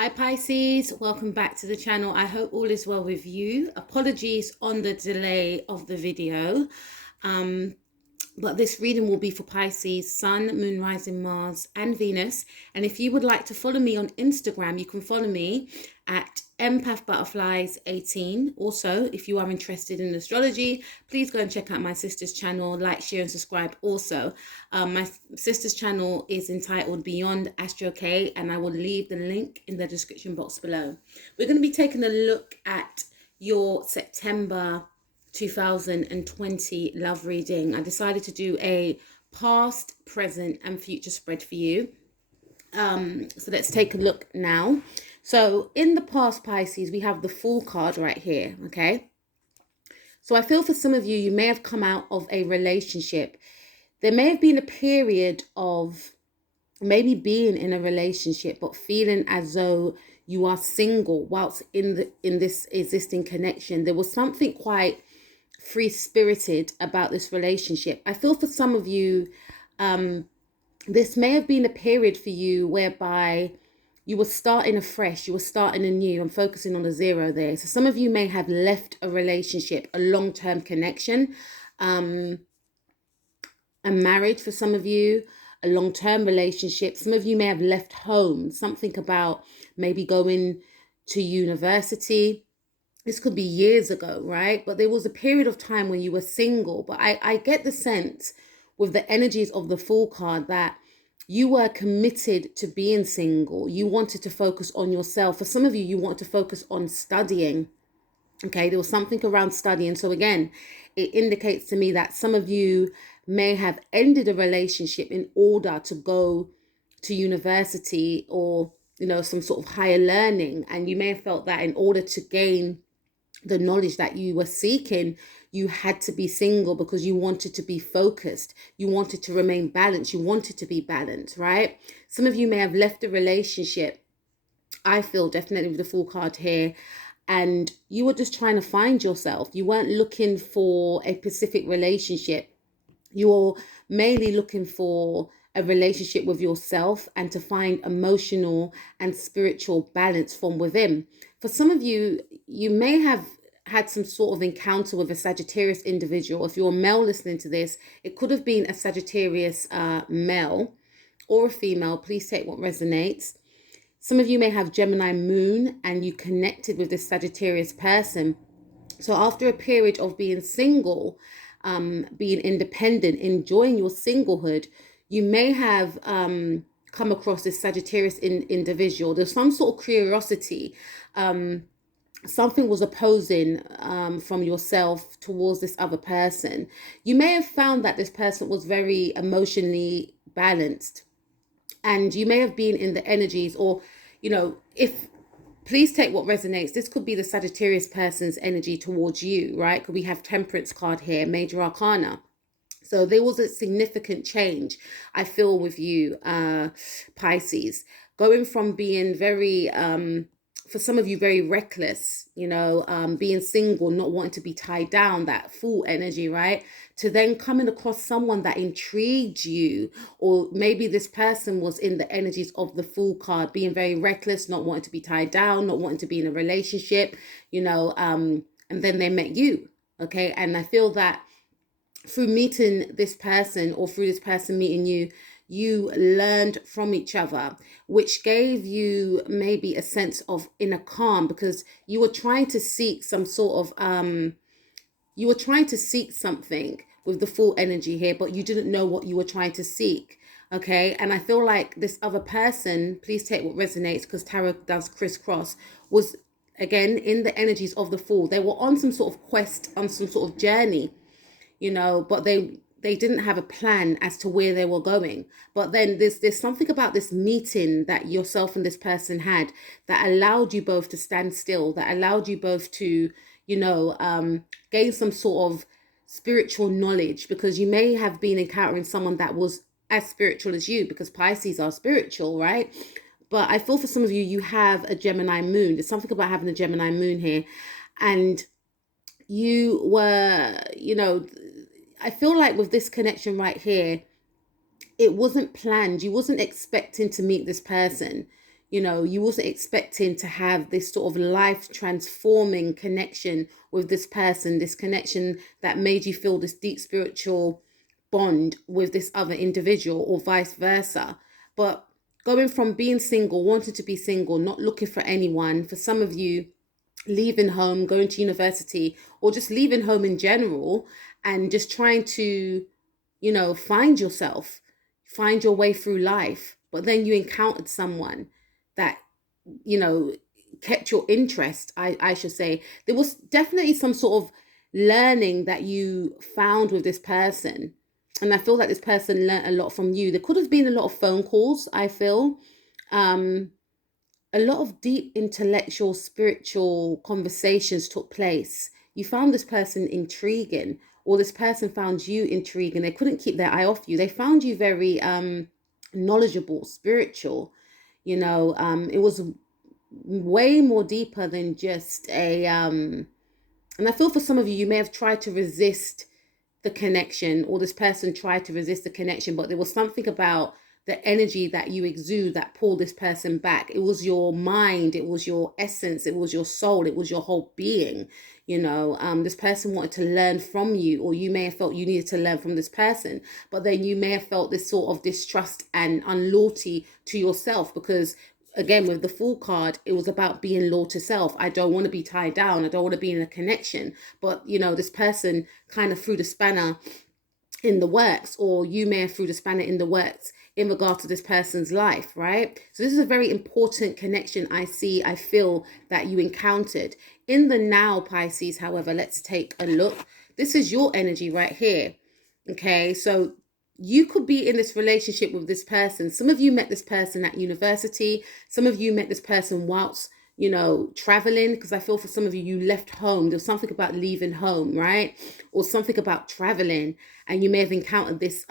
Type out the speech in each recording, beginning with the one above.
Hi Pisces, welcome back to the channel. I hope all is well with you. Apologies on the delay of the video. But this reading will be for Pisces, Sun, Moon, Rising, Mars, and Venus. And if you would like to follow me on Instagram, you can follow me at empathbutterflies18. Also, if you are interested in astrology, please go and check out my sister's channel, like, share, and subscribe also. My sister's channel is entitled Beyond Astro K, and I will leave the link in the description box below. We're going to be taking a look at your September 2020 love reading. I decided to do a past, present, and future spread for you. So let's take a look now. So in the past, Pisces, we have the Fool card right here, okay? So I feel for some of you, you may have come out of a relationship. There may have been a period of maybe being in a relationship, but feeling as though you are single whilst in this existing connection. There was something quite free-spirited about this relationship. I feel for some of you, this may have been a period for you whereby you were starting afresh, you were starting anew. I'm focusing on the zero there. So some of you may have left a relationship, a long-term connection, a marriage for some of you, a long-term relationship. Some of you may have left home, something about maybe going to university. This could be years ago, right? But there was a period of time when you were single. But I get the sense with the energies of the Fool card that you were committed to being single. You wanted to focus on yourself. For some of you, you want to focus on studying. Okay, there was something around studying. So again, it indicates to me that some of you may have ended a relationship in order to go to university or, you know, some sort of higher learning. And you may have felt that in order to gain the knowledge that you were seeking, you had to be single because you wanted to be focused. You wanted to remain balanced. You wanted to be balanced, right? Some of you may have left a relationship. I feel definitely with the Fool card here. And you were just trying to find yourself. You weren't looking for a specific relationship. You're mainly looking for a relationship with yourself and to find emotional and spiritual balance from within. For some of you, you may have had some sort of encounter with a Sagittarius individual. If you're a male listening to this, it could have been a Sagittarius male or a female. Please take what resonates. Some of you may have Gemini moon and you connected with this person. So after a period of being single, being independent, enjoying your singlehood, you may have come across this Sagittarius individual. There's some sort of curiosity. Something was opposing from yourself towards this other person. You may have found that this person was very emotionally balanced. And you may have been in the energies, or, you know, please take what resonates. This could be the Sagittarius person's energy towards you, right? Could we have Temperance card here, Major Arcana. So there was a significant change, I feel, with you, Pisces, going from being very, for some of you, very reckless, you know, being single, not wanting to be tied down, that Fool energy, right? To then coming across someone that intrigued you, or maybe this person was in the energies of the Fool card, being very reckless, not wanting to be tied down, not wanting to be in a relationship, you know, and then they met you, okay? And I feel that through meeting this person, or through this person meeting you, you learned from each other, which gave you maybe a sense of inner calm, because you were trying to seek some sort of, you were trying to seek something with the Fool energy here, but you didn't know what you were trying to seek. Okay. And I feel like this other person, please take what resonates, because tarot does crisscross, was again in the energies of the Fool. They were on some sort of quest, on some sort of journey, you know, but they didn't have a plan as to where they were going. But then there's something about this meeting that yourself and this person had that allowed you both to stand still, that allowed you both to, you know, gain some sort of spiritual knowledge, because you may have been encountering someone that was as spiritual as you, because Pisces are spiritual, right? But I feel for some of you, you have a Gemini moon. There's something about having a Gemini moon here. And you were, you know, I feel like with this connection right here, it wasn't planned. You wasn't expecting to meet this person. You know, you wasn't expecting to have this sort of life transforming connection with this person, this connection that made you feel this deep spiritual bond with this other individual, or vice versa. But going from being single, wanting to be single, not looking for anyone, for some of you, leaving home, going to university, or just leaving home in general, and just trying to, you know, find yourself, find your way through life. But then you encountered someone that, you know, kept your interest, I should say. There was definitely some sort of learning that you found with this person. And I feel like this person learned a lot from you. There could have been a lot of phone calls, I feel. A lot of deep intellectual, spiritual conversations took place. You found this person intriguing, or this person found you intriguing. They couldn't keep their eye off you. They found you very knowledgeable, spiritual. You know, it was way more deeper than just a and I feel for some of you, you may have tried to resist the connection, or this person tried to resist the connection, but there was something about the energy that you exude that pulled this person back. It was your mind, it was your essence, it was your soul, it was your whole being. You know, this person wanted to learn from you, or you may have felt you needed to learn from this person, but then you may have felt this sort of distrust and unloyalty to yourself, because again, with the Fool card, it was about being loyal to self. I don't want to be tied down. I don't want to be in a connection. But, you know, this person kind of threw the spanner in the works, or you may have threw the spanner in the works in regard to this person's life, right? So this is a very important connection I feel that you encountered. In the now, Pisces, however, let's take a look. This is your energy right here. Okay, so you could be in this relationship with this person. Some of you met this person at university. Some of you met this person whilst, you know, traveling, because I feel for some of you, you left home. There's something about leaving home, right? Or something about traveling, and you may have encountered this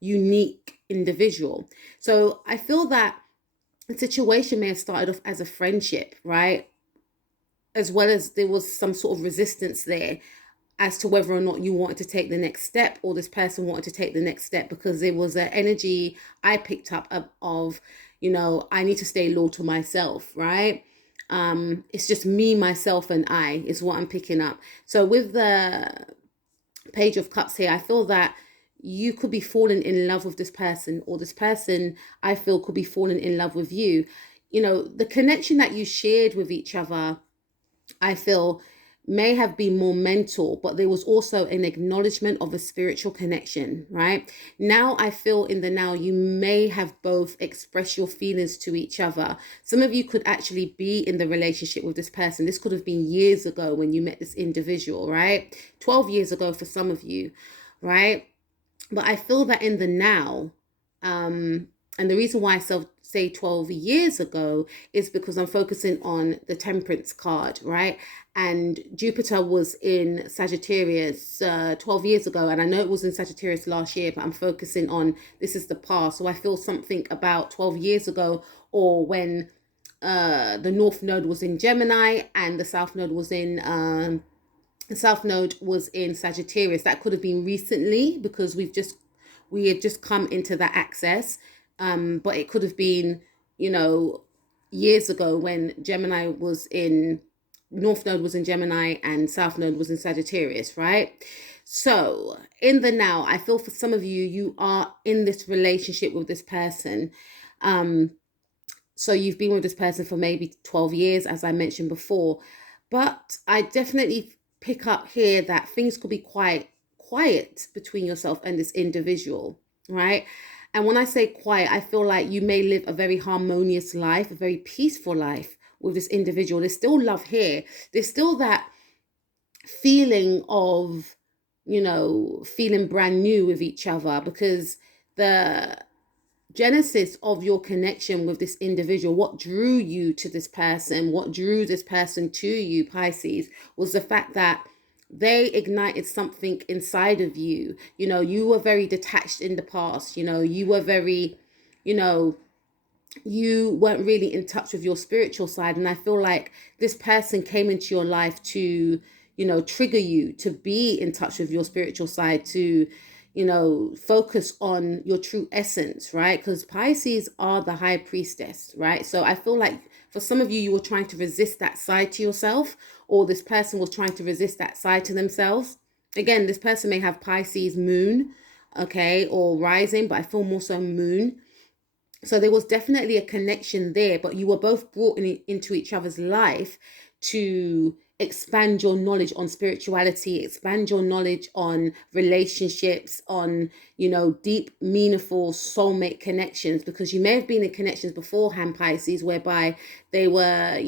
unique individual. So I feel that the situation may have started off as a friendship, right? As well as there was some sort of resistance there as to whether or not you wanted to take the next step, or this person wanted to take the next step, because there was an energy I picked up of, you know, I need to stay loyal to myself, right? It's just me, myself, and I is what I'm picking up. So with the Page of Cups here, I feel that you could be falling in love with this person, or this person, I feel, could be falling in love with you. You know, the connection that you shared with each other, I feel, may have been more mental, but there was also an acknowledgement of a spiritual connection, right? Now I feel in the now, you may have both expressed your feelings to each other. Some of you could actually be in the relationship with this person. This could have been years ago when you met this individual, right? 12 years ago for some of you, right? But I feel that in the now, and the reason why I say 12 years ago is because I'm focusing on the Temperance card, right? And Jupiter was in Sagittarius 12 years ago. And I know it was in Sagittarius last year, but I'm focusing on this is the past. So I feel something about 12 years ago, or when the North Node was in Gemini and the South Node was in Sagittarius. That could have been recently, because we had just come into that access. But it could have been, you know, years ago when Gemini was in, North Node was in Gemini and South Node was in Sagittarius, right? So in the now, I feel for some of you, you are in this relationship with this person. So you've been with this person for maybe 12 years, as I mentioned before. But I definitely pick up here that things could be quite quiet between yourself and this individual, right? And when I say quiet, I feel like you may live a very harmonious life, a very peaceful life with this individual. There's still love here. There's still that feeling of, you know, feeling brand new with each other, because the genesis of your connection with this individual, what drew you to this person, what drew this person to you, Pisces, was the fact that they ignited something inside of you. You know, you were very detached in the past. You know, you were very, you know, you weren't really in touch with your spiritual side. And I feel like this person came into your life to, you know, trigger you to be in touch with your spiritual side, to, focus on your true essence, right? Because Pisces are the high priestess, right? So I feel like for some of you, you were trying to resist that side to yourself, or this person was trying to resist that side to themselves. Again, this person may have Pisces moon, okay, or rising, but I feel more so moon. So there was definitely a connection there, but you were both brought into each other's life to expand your knowledge on spirituality, expand your knowledge on relationships, on, deep, meaningful soulmate connections, because you may have been in connections beforehand, Pisces, whereby they were,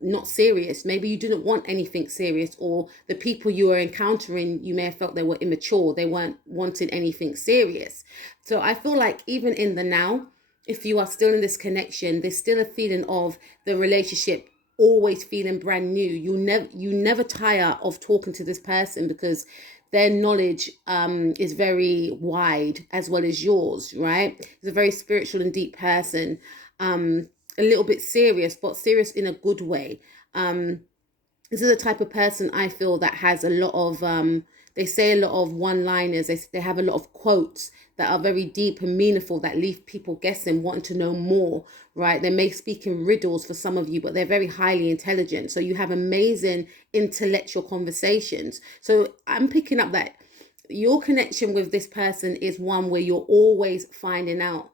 not serious. Maybe you didn't want anything serious, or the people you were encountering, you may have felt they were immature. They weren't wanting anything serious. So I feel like even in the now, if you are still in this connection, there's still a feeling of the relationship always feeling brand new. You never tire of talking to this person, because their knowledge is very wide as well as yours, right? He's a very spiritual and deep person, a little bit serious, but serious in a good way. This is a type of person I feel that has a lot of they say a lot of one-liners. They have a lot of quotes that are very deep and meaningful, that leave people guessing, wanting to know more, right? They may speak in riddles for some of you, but they're very highly intelligent. So you have amazing intellectual conversations. So I'm picking up that your connection with this person is one where you're always finding out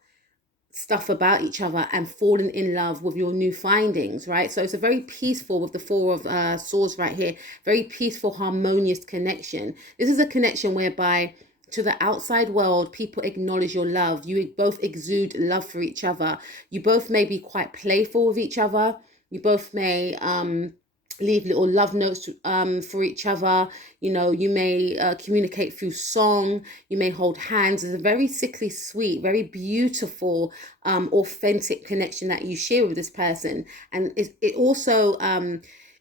stuff about each other and falling in love with your new findings, right? So it's a very peaceful, with the Four of Swords right here, very peaceful, harmonious connection. This is a connection whereby to the outside world, people acknowledge your love. You both exude love for each other. You both may be quite playful with each other. You both may leave little love notes for each other. You may communicate through song. You may hold hands. It's a very sickly sweet, very beautiful, authentic connection that you share with this person. And it also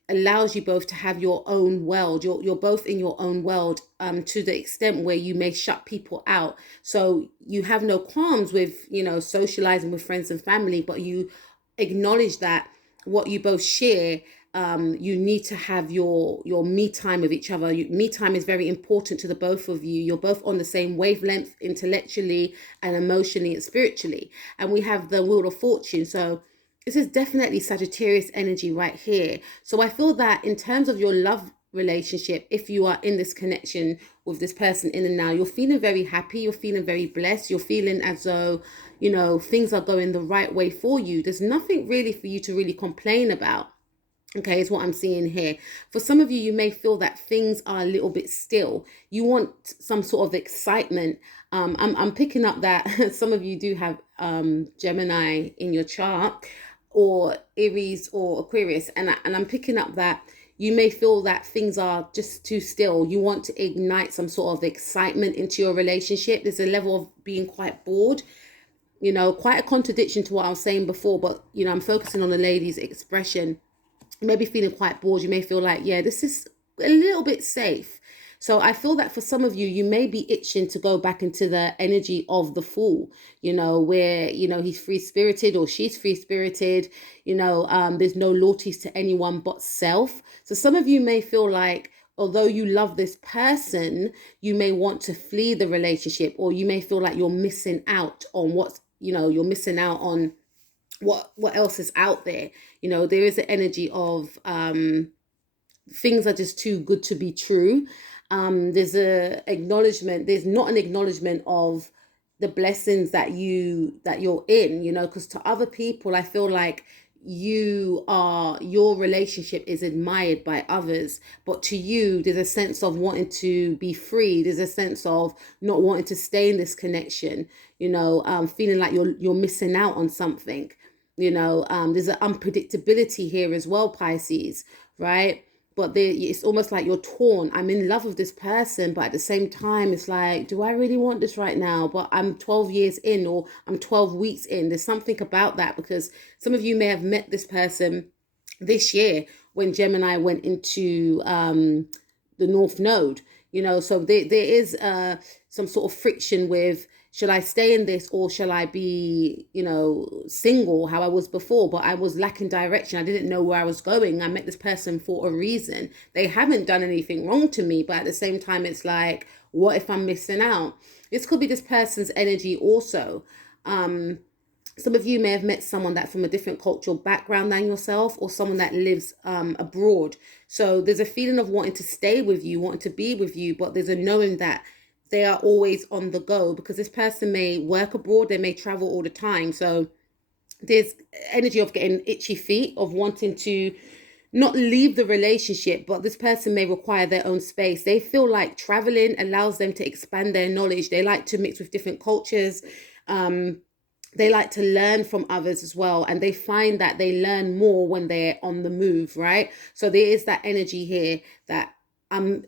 allows you both to have your own world. You're both in your own world to the extent where you may shut people out. So you have no qualms with, socializing with friends and family, but you acknowledge that what you both share, you need to have your me time with each other. Me time is very important to the both of you. You're both on the same wavelength intellectually and emotionally and spiritually. And we have the Wheel of Fortune. So this is definitely Sagittarius energy right here. So I feel that in terms of your love relationship, if you are in this connection with this person in and now, you're feeling very happy. You're feeling very blessed. You're feeling as though, things are going the right way for you. There's nothing really for you to really complain about. Okay, is what I'm seeing here. For some of you, you may feel that things are a little bit still. You want some sort of excitement. I'm picking up that some of you do have Gemini in your chart, or Aries or Aquarius, and I'm picking up that you may feel that things are just too still. You want to ignite some sort of excitement into your relationship. There's a level of being quite bored. Quite a contradiction to what I was saying before, but I'm focusing on the lady's expression. You may be feeling quite bored. You may feel like, yeah, this is a little bit safe. So I feel that for some of you, you may be itching to go back into the energy of the Fool, where, he's free-spirited or she's free-spirited, there's no loyalties to anyone but self. So some of you may feel like, although you love this person, you may want to flee the relationship, or you may feel like you're missing out on you're missing out on what else is out there. There is an energy of things are just too good to be true. There's there's not an acknowledgement of the blessings that you're in, because to other people, I feel like your relationship is admired by others, but to you, there's a sense of wanting to be free. There's a sense of not wanting to stay in this connection, feeling like you're missing out on something. There's an unpredictability here as well, Pisces, right? But it's almost like you're torn. I'm in love with this person, but at the same time, it's like, do I really want this right now? But I'm 12 years in, or I'm 12 weeks in. There's something about that, because some of you may have met this person this year when Gemini went into the North Node. So there is some sort of friction with, should I stay in this, or shall I be, single, how I was before? But I was lacking direction. I didn't know where I was going. I met this person for a reason. They haven't done anything wrong to me, but at the same time, it's like, what if I'm missing out? This could be this person's energy also. Some of you may have met someone that from a different cultural background than yourself, or someone that lives abroad. So there's a feeling of wanting to stay with you, wanting to be with you, but there's a knowing that they are always on the go, because this person may work abroad, they may travel all the time. So there's energy of getting itchy feet, of wanting to not leave the relationship, but this person may require their own space. They feel like traveling allows them to expand their knowledge. They like to mix with different cultures. They like to learn from others as well, and they find that they learn more when they're on the move, right? So there is that energy here that I'm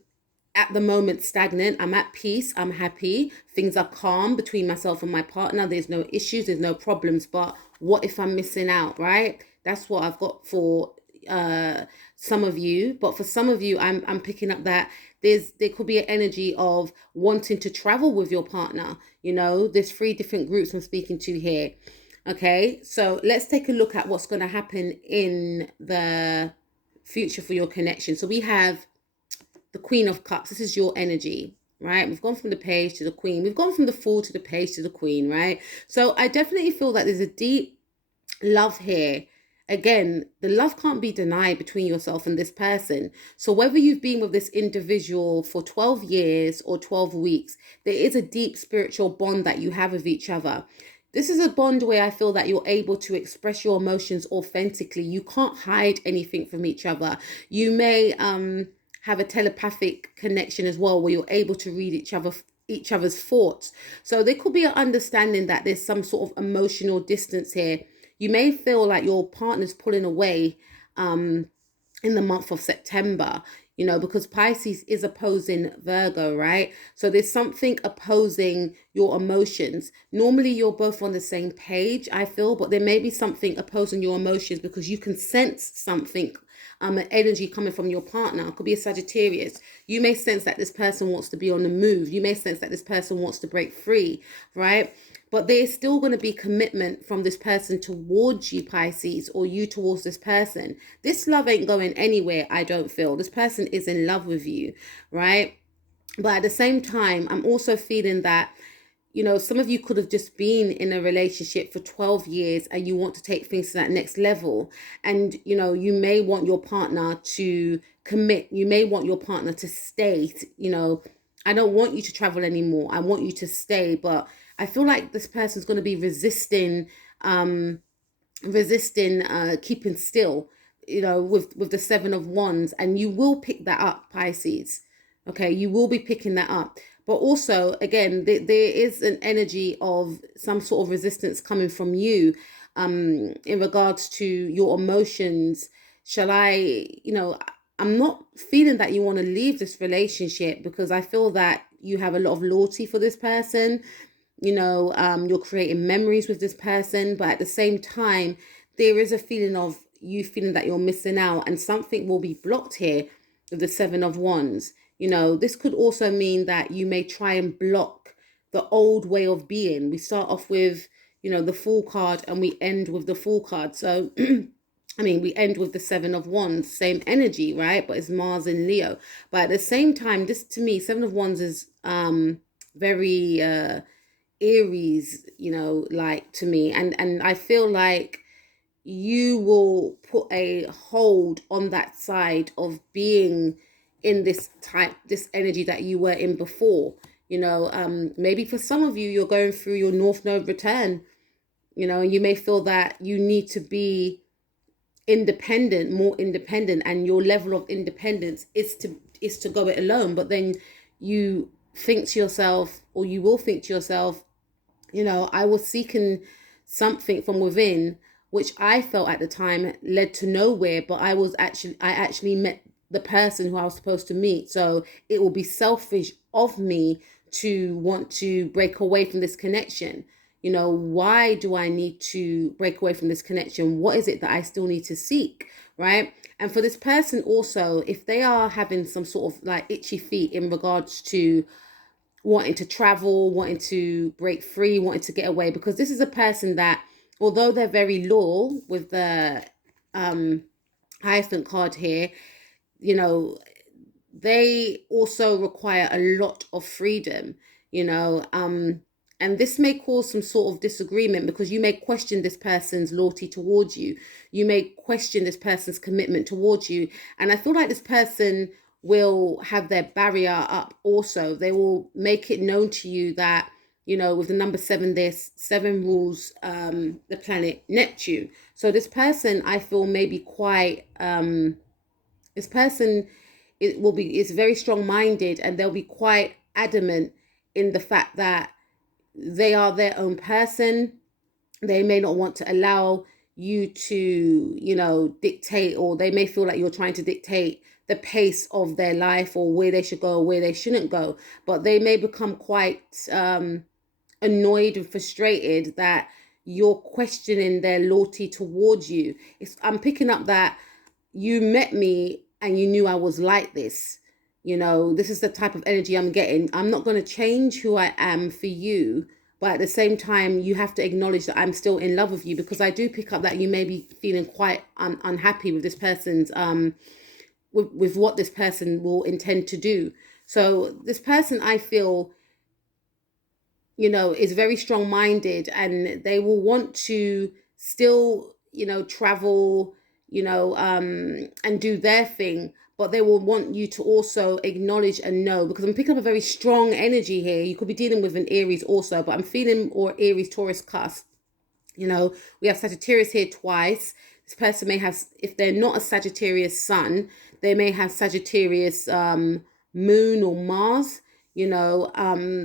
at the moment stagnant, I'm at peace, I'm happy, things are calm between myself and my partner, there's no issues, there's no problems. But what if I'm missing out, right? That's what I've got for some of you. But for some of you, I'm picking up that there could be an energy of wanting to travel with your partner. There's 3 different groups I'm speaking to here. Okay, so let's take a look at what's going to happen in the future for your connection. So we have the Queen of Cups. This is your energy, right? We've gone from the Page to the Queen. We've gone from the Fool to the Page to the Queen, right? So I definitely feel that there's a deep love here. Again, the love can't be denied between yourself and this person. So whether you've been with this individual for 12 years or 12 weeks, there is a deep spiritual bond that you have with each other. This is a bond where I feel that you're able to express your emotions authentically. You can't hide anything from each other. You may have a telepathic connection as well, where you're able to read each other's thoughts. So there could be an understanding that there's some sort of emotional distance here. You may feel like your partner's pulling away in the month of September, because Pisces is opposing Virgo, right? So there's something opposing your emotions. Normally you're both on the same page, I feel, but there may be something opposing your emotions because you can sense something, an energy coming from your partner. It could be a Sagittarius. You may sense that this person wants to be on the move. You may sense that this person wants to break free, right? But there's still going to be commitment from this person towards you, Pisces, or you towards this person. This love ain't going anywhere, I don't feel. This person is in love with you, right? But at the same time, I'm also feeling that, some of you could have just been in a relationship for 12 years and you want to take things to that next level. And, you may want your partner to commit. You may want your partner to stay, I don't want you to travel anymore. I want you to stay. But I feel like this person's going to be resisting keeping still, with the 7 of Wands, and you will pick that up, Pisces. Okay, you will be picking that up. But also, again, there is an energy of some sort of resistance coming from you in regards to your emotions. I'm not feeling that you want to leave this relationship, because I feel that you have a lot of loyalty for this person. You're creating memories with this person, but at the same time, there is a feeling of you feeling that you're missing out, and something will be blocked here with the 7 of Wands. This could also mean that you may try and block the old way of being. We start off with, the Fool card, and we end with the Fool card. So, we end with the 7 of Wands, same energy, right? But it's Mars in Leo. But at the same time, this, to me, 7 of Wands is very Aries, like, to me. And I feel like you will put a hold on that side of being in this energy that you were in before. Maybe for some of you, you're going through your North Node return, and you may feel that you need to be independent, more independent, and your level of independence is to go it alone. But then you think to yourself, or you will think to yourself, I was seeking something from within, which I felt at the time led to nowhere, but I actually met the person who I was supposed to meet. So it will be selfish of me to want to break away from this connection. Why do I need to break away from this connection? What is it that I still need to seek, right? And for this person also, if they are having some sort of like itchy feet in regards to wanting to travel, wanting to break free, wanting to get away, because this is a person that, although they're very loyal with the Hierophant card here, they also require a lot of freedom. you know. And this may cause some sort of disagreement because you may question this person's loyalty towards you. You may question this person's commitment towards you. And I feel like this person will have their barrier up also. They will make it known to you that, you know, with the number seven, there's seven rules the planet Neptune. So this person, I feel, may be quite, this person, it will be, is very strong minded, and they'll be quite adamant in the fact that they are their own person. They may not want to allow you to, you know, dictate, or they may feel like you're trying to dictate the pace of their life or where they should go or where they shouldn't go. But they may become quite annoyed and frustrated that you're questioning their loyalty towards you. I'm picking up that you met me and you knew I was like this. You know, this is the type of energy I'm getting. I'm not going to change who I am for you, but at the same time, you have to acknowledge that I'm still in love with you, because I do pick up that you may be feeling quite unhappy with this person's, with what this person will intend to do. So this person, I feel, you know, is very strong minded, and they will want to still, you know, travel, you know, and do their thing, but they will want you to also acknowledge and know, because I'm picking up a very strong energy here. You could be dealing with an Aries also, but I'm feeling, or Aries Taurus cusp. You know, we have Sagittarius here twice. This person may have, if they're not a Sagittarius sun, they may have Sagittarius moon or Mars, you know.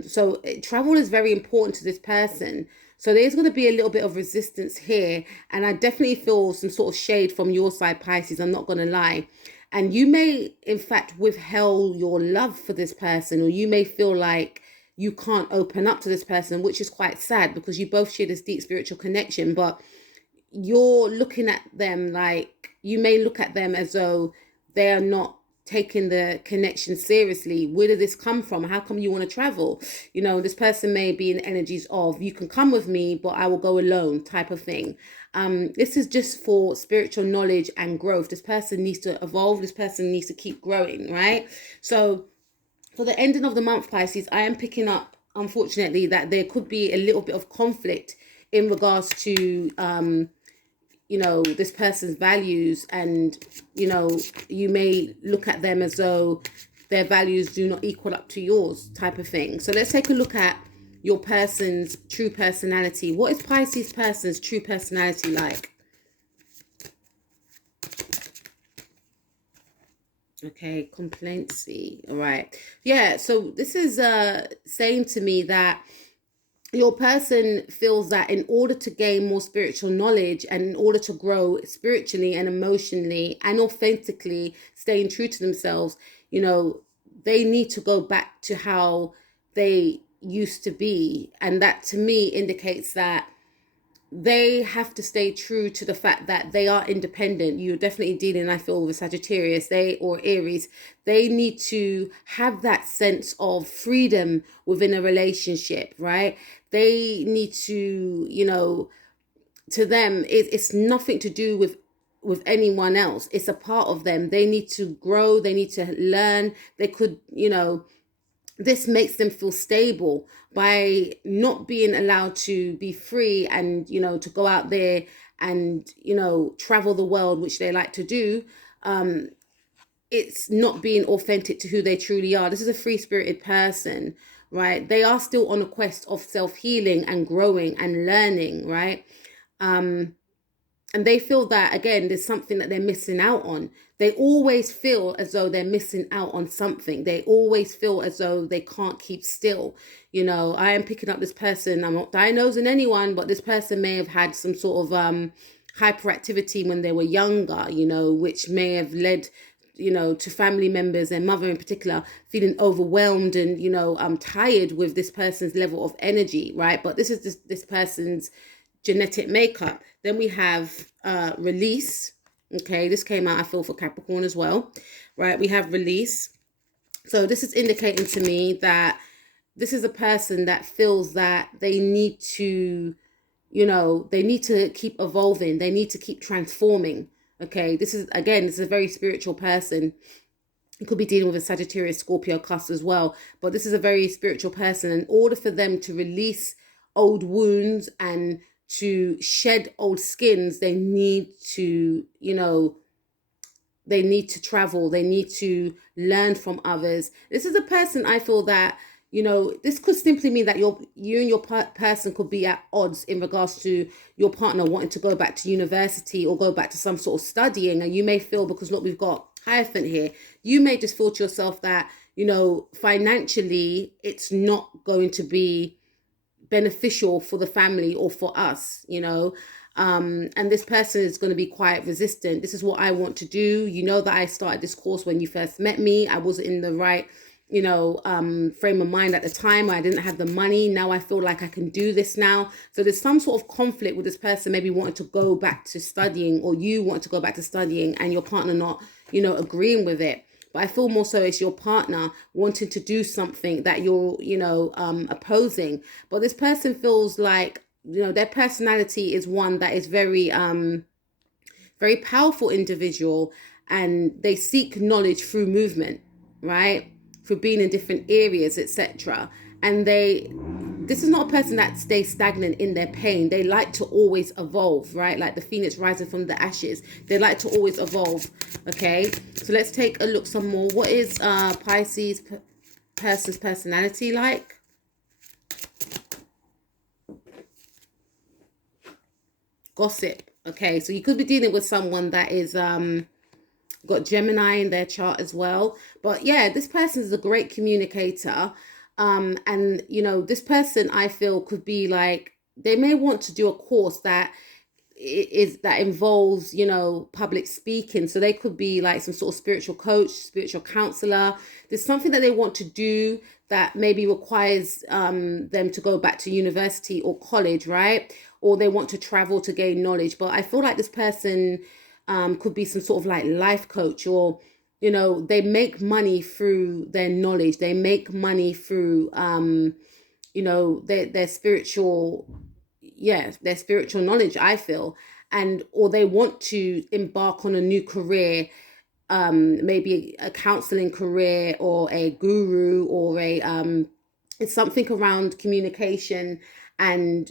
So travel is very important to this person. So there's going to be a little bit of resistance here. And I definitely feel some sort of shade from your side, Pisces. I'm not going to lie. And you may, in fact, withhold your love for this person, or you may feel like you can't open up to this person, which is quite sad, because you both share this deep spiritual connection, but you're looking at them like, you may look at them as though they are not taking the connection seriously. Where did this come from? How come you want to travel? You know, this person may be in energies of, you can come with me, but I will go alone, type of thing. This is just for spiritual knowledge and growth. This person needs to evolve. This person needs to keep growing, right? So for the ending of the month, Pisces, I am picking up, unfortunately, that there could be a little bit of conflict in regards to, you know, this person's values. And, you know, you may look at them as though their values do not equal up to yours, type of thing. So let's take a look at your person's true personality. What is Pisces person's true personality like? Okay, complacency. All right. Yeah, so this is saying to me that your person feels that in order to gain more spiritual knowledge, and in order to grow spiritually and emotionally and authentically, staying true to themselves, you know, they need to go back to how they used to be. And that to me indicates that they have to stay true to the fact that they are independent. You're definitely dealing, I feel, with Sagittarius, they, or Aries. They need to have that sense of freedom within a relationship, right? They need to, you know, to them, it's nothing to do with anyone else. It's a part of them. They need to grow. They need to learn. They could, you know, this makes them feel stable by not being allowed to be free and, you know, to go out there and, you know, travel the world, which they like to do. It's not being authentic to who they truly are. This is a free-spirited person, right? They are still on a quest of self-healing and growing and learning, right? And they feel that, again, there's something that they're missing out on. They always feel as though they're missing out on something. They always feel as though they can't keep still. You know, I am picking up this person. I'm not diagnosing anyone, but this person may have had some sort of hyperactivity when they were younger, you know, which may have led, you know, to family members, and mother in particular, feeling overwhelmed and, you know, tired with this person's level of energy, right? But this is this person's genetic makeup. Then we have release. Okay, this came out, I feel, for Capricorn as well, right? We have release. So this is indicating to me that this is a person that feels that they need to, you know, they need to keep evolving. They need to keep transforming. Okay, this is, again, this is a very spiritual person. You could be dealing with a Sagittarius, Scorpio cusp as well. But this is a very spiritual person. In order for them to release old wounds and to shed old skins, they need to, they need to travel. They need to learn from others. This is a person I feel that, this could simply mean that you and your person could be at odds in regards to your partner wanting to go back to university or go back to some sort of studying. And you may feel, because look, we've got Hierophant here, you may just feel to yourself that, financially, it's not going to be beneficial for the family or for us, and this person is going to be quite resistant. This is what I want to do. You know that I started this course when you first met me. I wasn't in the right frame of mind at the time. I didn't have the money. Now I feel like I can do this now. So there's some sort of conflict with this person maybe wanting to go back to studying, or you want to go back to studying and your partner not, agreeing with it. But I feel more so it's your partner wanting to do something that you're, opposing. But this person feels like, their personality is one that is very, very powerful individual, and they seek knowledge through movement, right? Through being in different areas, etc. And this is not a person that stays stagnant in their pain. They like to always evolve, right? Like the phoenix rising from the ashes. They like to always evolve, okay? So let's take a look some more. What is Pisces person's personality like? Gossip. Okay, so you could be dealing with someone that is got Gemini in their chart as well. But yeah, this person is a great communicator. And this person I feel could be like, they may want to do a course that involves public speaking. So they could be like some sort of spiritual coach, spiritual counselor. There's something that they want to do that maybe requires them to go back to university or college, right? Or they want to travel to gain knowledge. But I feel like this person could be some sort of like life coach, or they make money through their knowledge. They make money through their spiritual, their spiritual knowledge, I feel. And or they want to embark on a new career, maybe a counseling career or a guru, or it's something around communication, and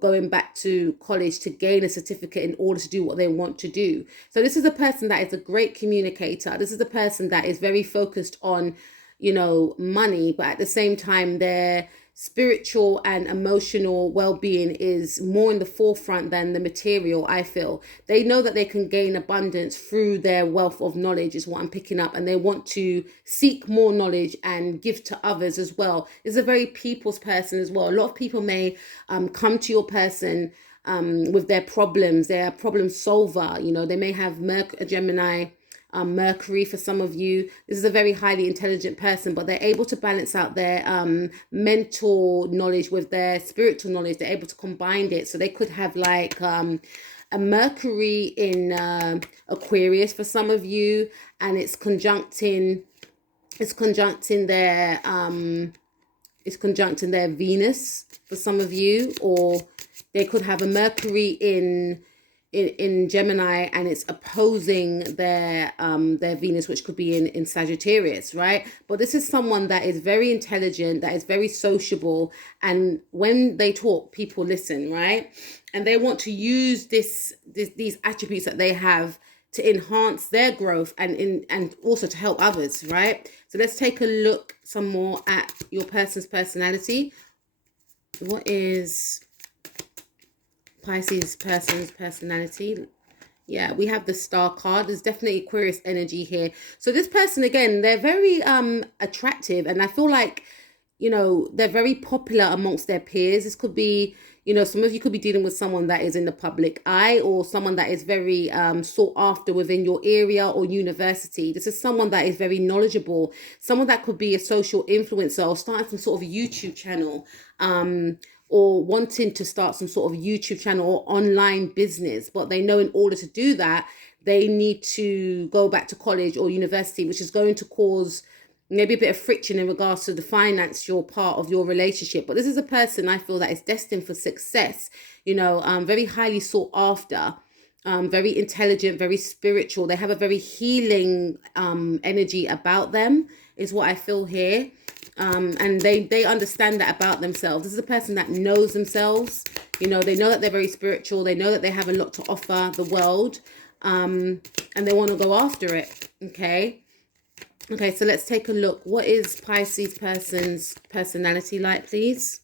going back to college to gain a certificate in order to do what they want to do. So this is a person that is a great communicator. This is a person that is very focused on money, but at the same time their spiritual and emotional well-being is more in the forefront than the material. I feel they know that they can gain abundance through their wealth of knowledge, is what I'm picking up, and they want to seek more knowledge and give to others as well. Is a very people's person as well. A lot of people may come to your person with their problems. They're a problem solver. They may have Gemini, Mercury for some of you. This is a very highly intelligent person, but they're able to balance out their mental knowledge with their spiritual knowledge. They're able to combine it. So they could have like a Mercury in Aquarius for some of you, and it's conjuncting their Venus for some of you, or they could have a Mercury in Gemini and it's opposing their Venus, which could be in Sagittarius, right? But this is someone that is very intelligent, that is very sociable, and when they talk, people listen, right? And they want to use these attributes that they have to enhance their growth and also to help others, right? So let's take a look some more at your person's personality. What is Pisces person's personality? Yeah, we have the Star card. There's definitely Aquarius energy here. So this person, again, they're very attractive, and I feel like they're very popular amongst their peers. This could be, some of you could be dealing with someone that is in the public eye, or someone that is very sought after within your area or university. This is someone that is very knowledgeable, someone that could be a social influencer or starting some sort of YouTube channel, or wanting to start some sort of YouTube channel or online business. But they know in order to do that, they need to go back to college or university, which is going to cause maybe a bit of friction in regards to the financial part of your relationship. But this is a person I feel that is destined for success, very highly sought after. very intelligent, very spiritual. They have a very healing energy about them, is what I feel here. And they understand that about themselves. This is a person that knows themselves. You know, they know that they're very spiritual. They know that they have a lot to offer the world. And they want to go after it. Okay. Okay, so let's take a look. What is Pisces person's personality like, please?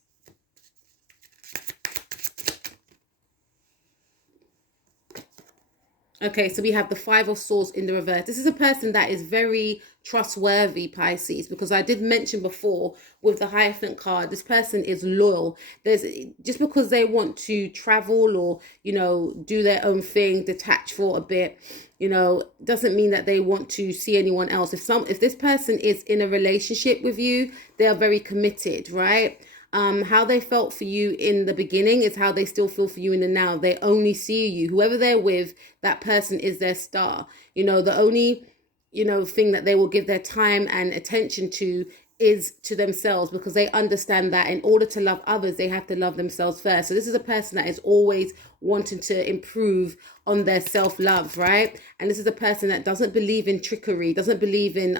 Okay, so we have the Five of Swords in the reverse. This is a person that is very trustworthy, Pisces, because I did mention before with the Hierophant card, this person is loyal. There's just because they want to travel or, you know, do their own thing, detach for a bit, you know, doesn't mean that they want to see anyone else. If this person is in a relationship with you, they are very committed, right? How they felt for you in the beginning is how they still feel for you in the now. They only see you. Whoever they're with, that person is their star. You know, the only, you know, thing that they will give their time and attention to is to themselves, because they understand that in order to love others, they have to love themselves first. So this is a person that is always wanting to improve on their self-love, right? And this is a person that doesn't believe in trickery, doesn't believe in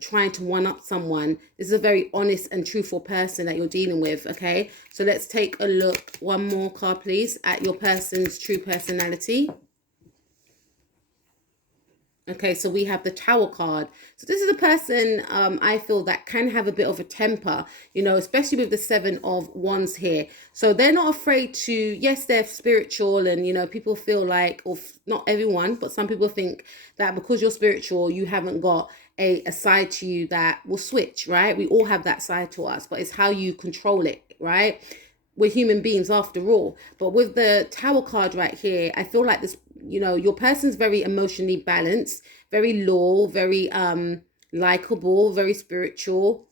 trying to one up someone. This is a very honest and truthful person that you're dealing with. Okay, so let's take a look, one more card please, at your person's true personality. Okay, so we have the Tower card. So this is a person, I feel, that can have a bit of a temper, you know, especially with the Seven of Wands here. So they're not afraid to, yes, they're spiritual, and, you know, people feel like, or not everyone, but some people think that because you're spiritual, you haven't got a side to you that will switch, right? We all have that side to us, but it's how you control it, right? We're human beings after all. But with the Tower card right here, I feel like this, you know, your person's very emotionally balanced, very loyal, very likable, very spiritual,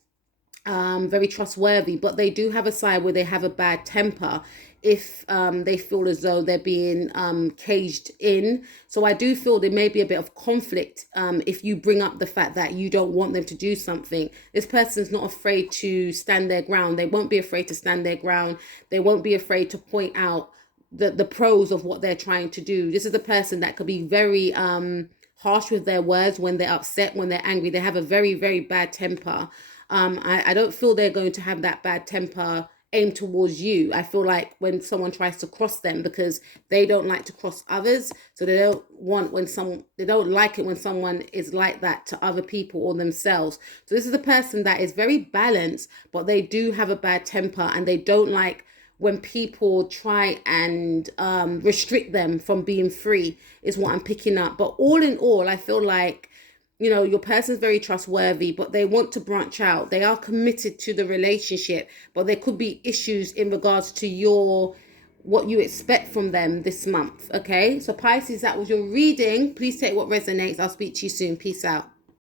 very trustworthy, but they do have a side where they have a bad temper if they feel as though they're being caged in. So I do feel there may be a bit of conflict if you bring up the fact that you don't want them to do something. This person's not afraid to stand their ground. They won't be afraid to stand their ground. They won't be afraid to point out the pros of what they're trying to do. This is a person that could be very harsh with their words when they're upset, when they're angry. They have a very, very bad temper. I don't feel they're going to have that bad temper aimed towards you. I feel like when someone tries to cross them, because they don't like to cross others, so they don't like it when someone is like that to other people or themselves. So this is a person that is very balanced, but they do have a bad temper, and they don't like when people try and restrict them from being free, is what I'm picking up. But all in all, I feel like, you know, your person's very trustworthy, but they want to branch out. They are committed to the relationship, but there could be issues in regards to what you expect from them this month. Okay, so Pisces, that was your reading. Please take what resonates. I'll speak to you soon. Peace out.